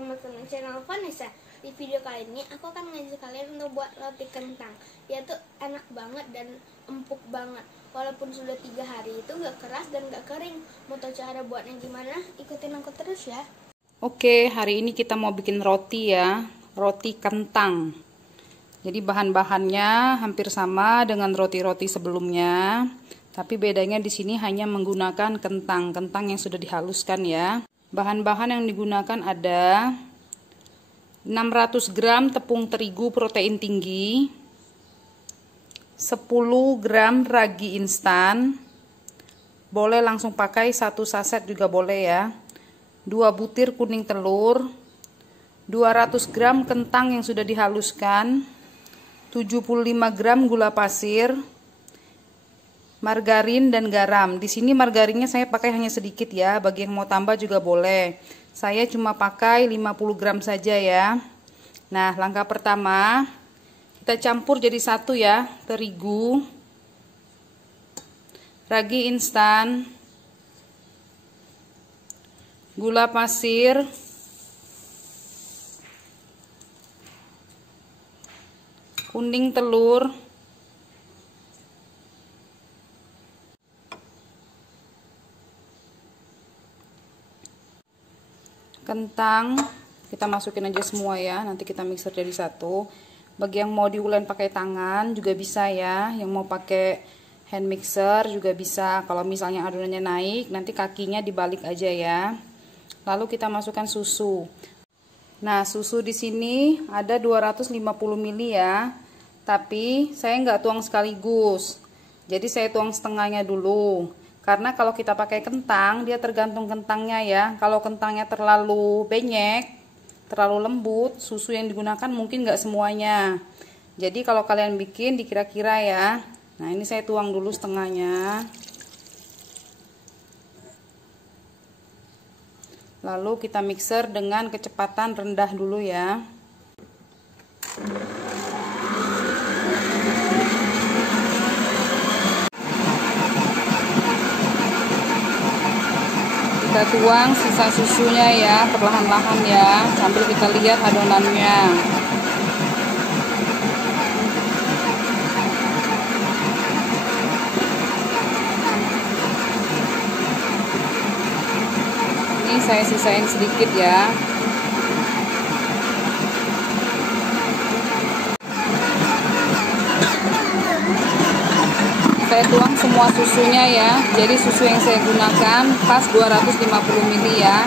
Selamat datang di channel Vanessa. Di video kali ini aku akan ngajak kalian untuk buat roti kentang. Dia tuh enak banget dan empuk banget. Walaupun sudah 3 hari itu gak keras dan gak kering. Mau tahu cara buatnya gimana? Ikutin aku terus ya. Oke, hari ini kita mau bikin roti ya. Roti kentang. Jadi bahan-bahannya hampir sama dengan roti-roti sebelumnya. Tapi bedanya di sini hanya menggunakan kentang yang sudah dihaluskan ya. Bahan-bahan yang digunakan ada 600 gram tepung terigu protein tinggi, 10 gram ragi instan, boleh langsung pakai 1 saset juga boleh ya, 2 butir kuning telur, 200 gram kentang yang sudah dihaluskan, 75 gram gula pasir, margarin dan garam. Di sini margarinnya saya pakai hanya sedikit ya, bagi yang mau tambah juga boleh. Saya cuma pakai 50 gram saja ya. Nah, langkah pertama kita campur jadi satu ya, terigu, ragi instan, gula pasir, kuning telur, kentang. Kita masukin aja semua ya, nanti kita mixer jadi satu. Bagi yang mau diulen pakai tangan juga bisa ya, yang mau pakai hand mixer juga bisa. Kalau misalnya adonannya naik, nanti kakinya dibalik aja ya. Lalu kita masukkan susu. Nah, susu di sini ada 250 ml ya, tapi saya nggak tuang sekaligus, jadi saya tuang setengahnya dulu. Karena kalau kita pakai kentang, dia tergantung kentangnya ya. Kalau kentangnya terlalu benyek, terlalu lembut, susu yang digunakan mungkin nggak semuanya. Jadi kalau kalian bikin dikira-kira ya. Nah, ini saya tuang dulu setengahnya. Lalu kita mixer dengan kecepatan rendah dulu ya. Kita tuang sisa susunya ya, perlahan-lahan ya, sambil kita lihat adonannya. Ini saya sisain sedikit ya. Saya tuang semua susunya ya, jadi susu yang saya gunakan pas 250 ml ya.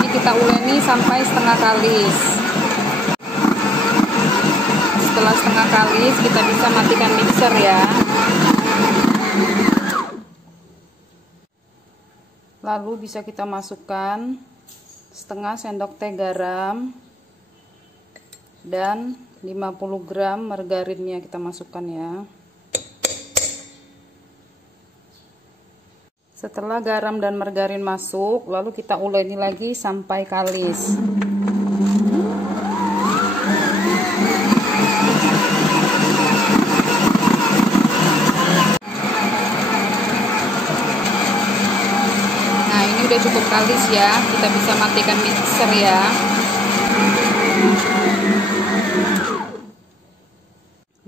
Ini kita uleni sampai setengah kalis. Setelah setengah kalis kita bisa matikan mixer ya. Lalu bisa kita masukkan setengah sendok teh garam dan 50 gram margarinnya kita masukkan ya. Setelah garam dan margarin masuk, lalu kita uleni lagi sampai kalis. Nah, ini udah cukup kalis ya, kita bisa matikan mixer ya.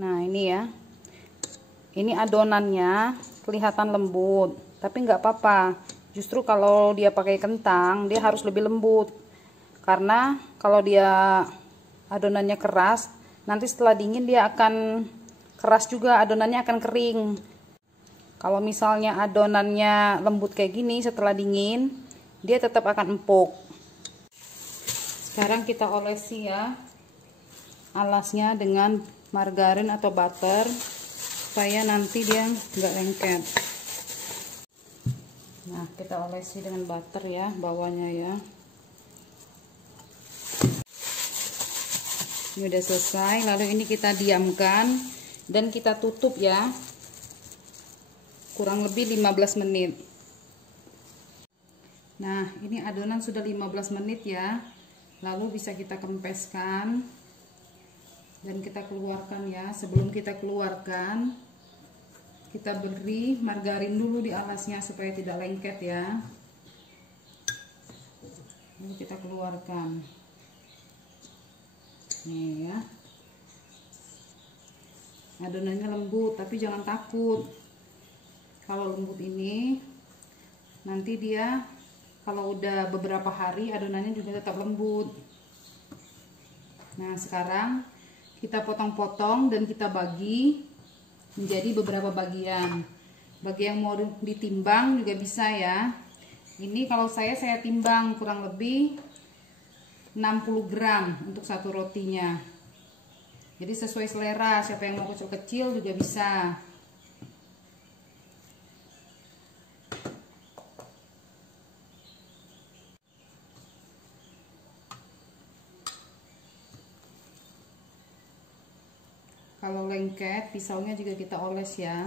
Nah, ini ya. Ini adonannya kelihatan lembut. Tapi nggak apa-apa, justru kalau dia pakai kentang dia harus lebih lembut, karena kalau dia adonannya keras, nanti setelah dingin dia akan keras juga, adonannya akan kering. Kalau misalnya adonannya lembut kayak gini, setelah dingin dia tetap akan empuk. Sekarang kita olesi ya alasnya dengan margarin atau butter supaya nanti dia nggak lengket. Nah, kita olesi dengan butter ya bawahnya ya. Ini udah selesai, lalu ini kita diamkan dan kita tutup ya, kurang lebih 15 menit. Nah, ini adonan sudah 15 menit ya, lalu bisa kita kempeskan dan kita keluarkan ya. Sebelum kita keluarkan, kita beri margarin dulu di alasnya supaya tidak lengket ya. Lalu kita keluarkan. Nih ya. Adonannya lembut, tapi jangan takut. Kalau lembut ini nanti dia kalau udah beberapa hari adonannya juga tetap lembut. Nah, sekarang kita potong-potong dan kita bagi menjadi beberapa bagian. Bagi yang mau ditimbang juga bisa ya. Ini kalau saya timbang kurang lebih 60 gram untuk satu rotinya. Jadi sesuai selera, siapa yang mau kecil-kecil juga bisa. Kalau lengket, pisaunya juga kita oles ya.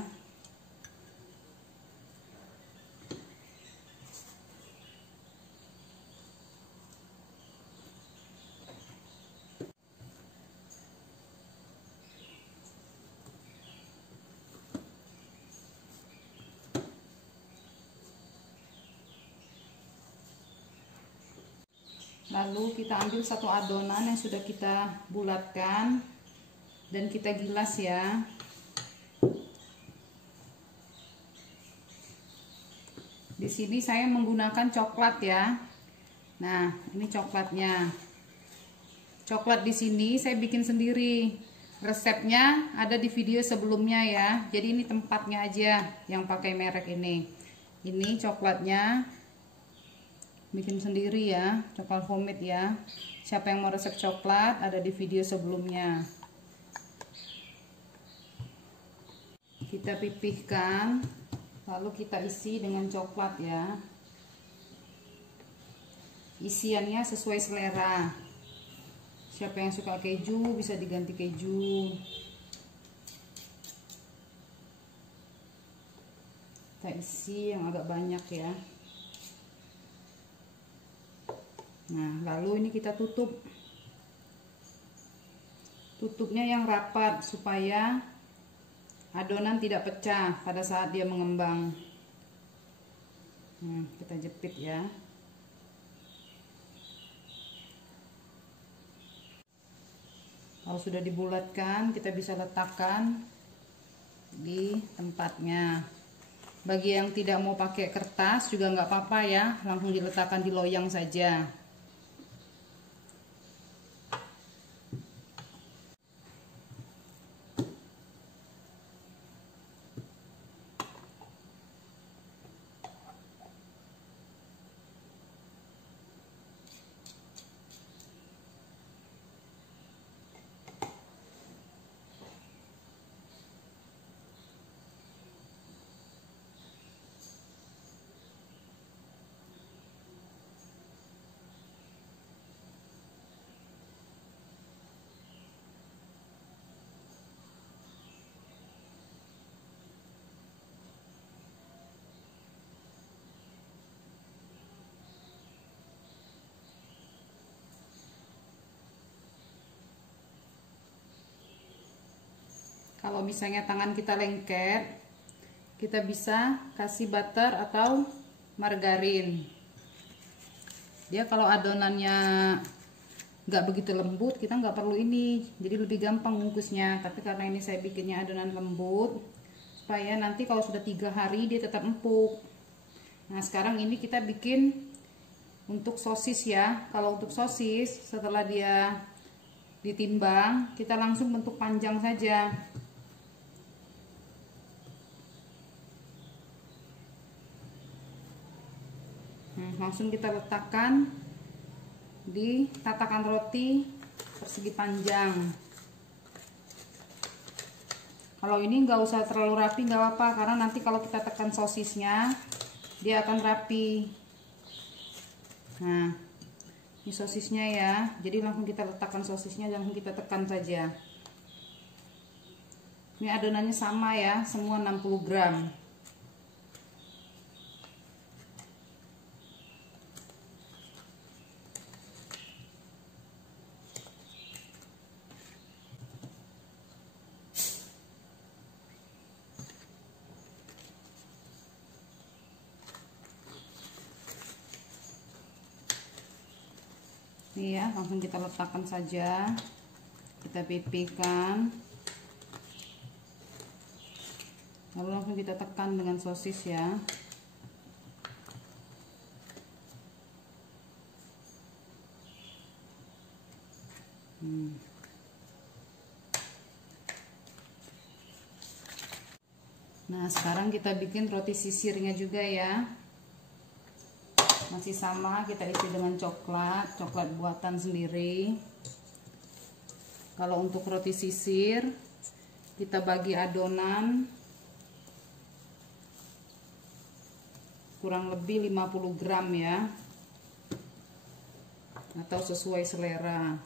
Lalu kita ambil satu adonan yang sudah kita bulatkan dan kita gilas ya. Di sini saya menggunakan coklat ya. Nah, ini coklatnya. Coklat di sini saya bikin sendiri. Resepnya ada di video sebelumnya ya. Jadi ini tempatnya aja yang pakai merek ini. Ini coklatnya bikin sendiri ya, coklat homemade ya. Siapa yang mau resep coklat ada di video sebelumnya. Kita pipihkan, lalu kita isi dengan coklat ya. Isiannya sesuai selera. Siapa yang suka keju bisa diganti keju. Kita isi yang agak banyak ya. Nah, lalu ini kita tutup. Tutupnya yang rapat supaya adonan tidak pecah pada saat dia mengembang. Kita jepit ya. Kalau sudah dibulatkan, kita bisa letakkan di tempatnya. Bagi yang tidak mau pakai kertas juga nggak apa-apa ya, langsung diletakkan di loyang saja. Kalau misalnya tangan kita lengket, kita bisa kasih butter atau margarin. Dia kalau adonannya nggak begitu lembut, kita nggak perlu ini, jadi lebih gampang ngungkusnya. Tapi karena ini saya bikinnya adonan lembut, supaya nanti kalau sudah 3 hari dia tetap empuk. Nah, sekarang ini kita bikin untuk sosis ya. Kalau untuk sosis, setelah dia ditimbang, kita langsung bentuk panjang saja. Langsung kita letakkan di tatakan roti persegi panjang. Kalau ini nggak usah terlalu rapi, nggak apa-apa, karena nanti kalau kita tekan sosisnya dia akan rapi. Nah, ini sosisnya ya, jadi langsung kita letakkan sosisnya, langsung kita tekan saja. Ini adonannya sama ya, semua 60 gram. Nih ya, langsung kita letakkan saja. Kita pipihkan, lalu langsung kita tekan dengan sosis ya. Nah, sekarang kita bikin roti sisirnya juga ya. Masih sama, kita isi dengan coklat buatan sendiri. Kalau untuk roti sisir, kita bagi adonan kurang lebih 50 gram ya, atau sesuai selera.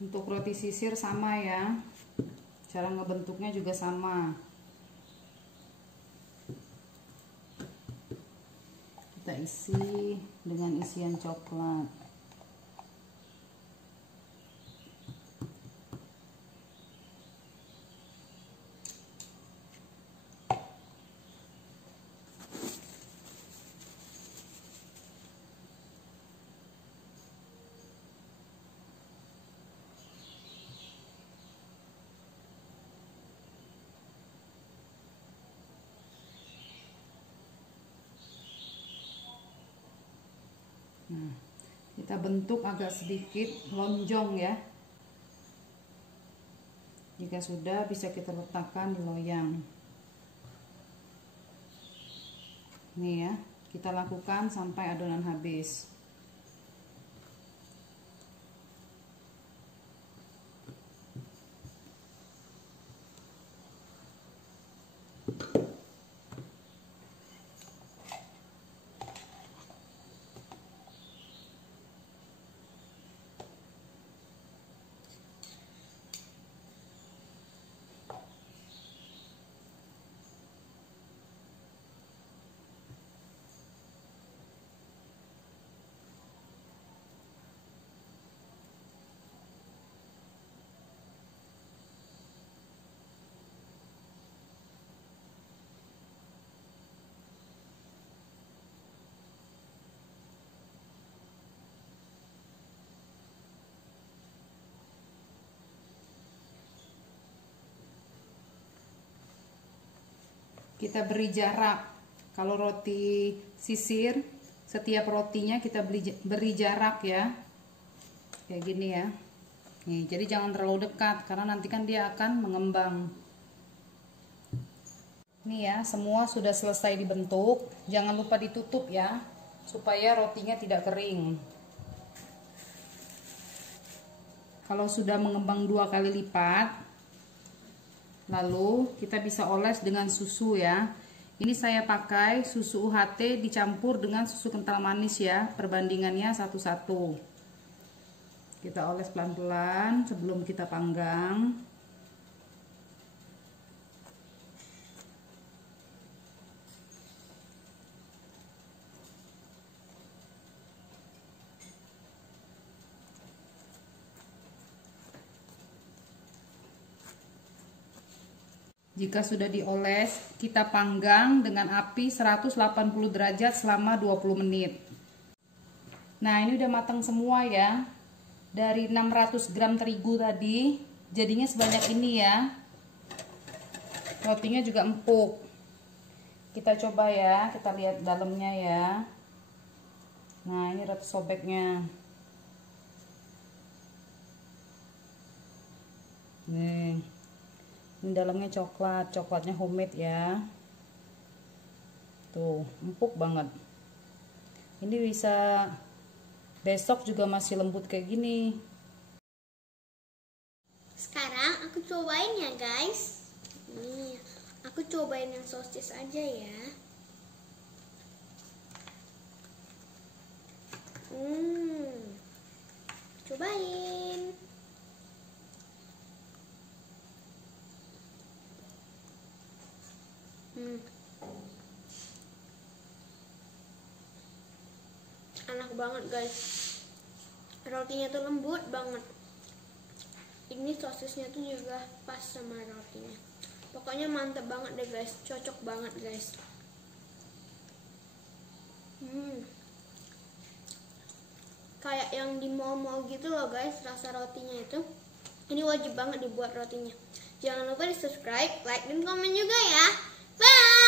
Untuk roti sisir sama ya, cara ngebentuknya juga sama. Kita isi dengan isian coklat. Nah, kita bentuk agak sedikit lonjong ya. Jika sudah, bisa kita letakkan di loyang. Nih ya, kita lakukan sampai adonan habis. Kita beri jarak. Kalau roti sisir, setiap rotinya kita beri jarak ya, kayak gini ya. Nih, jadi jangan terlalu dekat karena nanti kan dia akan mengembang. Nih ya, semua sudah selesai dibentuk. Jangan lupa ditutup ya, supaya rotinya tidak kering. Kalau sudah mengembang 2 kali lipat, lalu kita bisa oles dengan susu ya. Ini saya pakai susu UHT dicampur dengan susu kental manis ya. Perbandingannya 1:1. Kita oles pelan-pelan sebelum kita panggang. Jika sudah dioles, kita panggang dengan api 180 derajat selama 20 menit. Nah, ini udah matang semua ya. Dari 600 gram terigu tadi, jadinya sebanyak ini ya. Rotinya juga empuk. Kita coba ya, kita lihat dalamnya ya. Nah, ini roti sobeknya. Nih. Ini dalamnya coklat, coklatnya homemade ya. Tuh, empuk banget. Ini bisa besok juga masih lembut kayak gini. Sekarang aku cobain ya guys. Nih, aku cobain yang sosis aja ya. Cobain. Enak banget guys, rotinya tuh lembut banget. Ini sosisnya tuh juga pas sama rotinya. Pokoknya mantep banget deh guys, cocok banget guys. Kayak yang di mall-mall gitu loh guys, rasa rotinya itu. Ini wajib banget dibuat rotinya. Jangan lupa di subscribe, like, dan komen juga ya. Bye!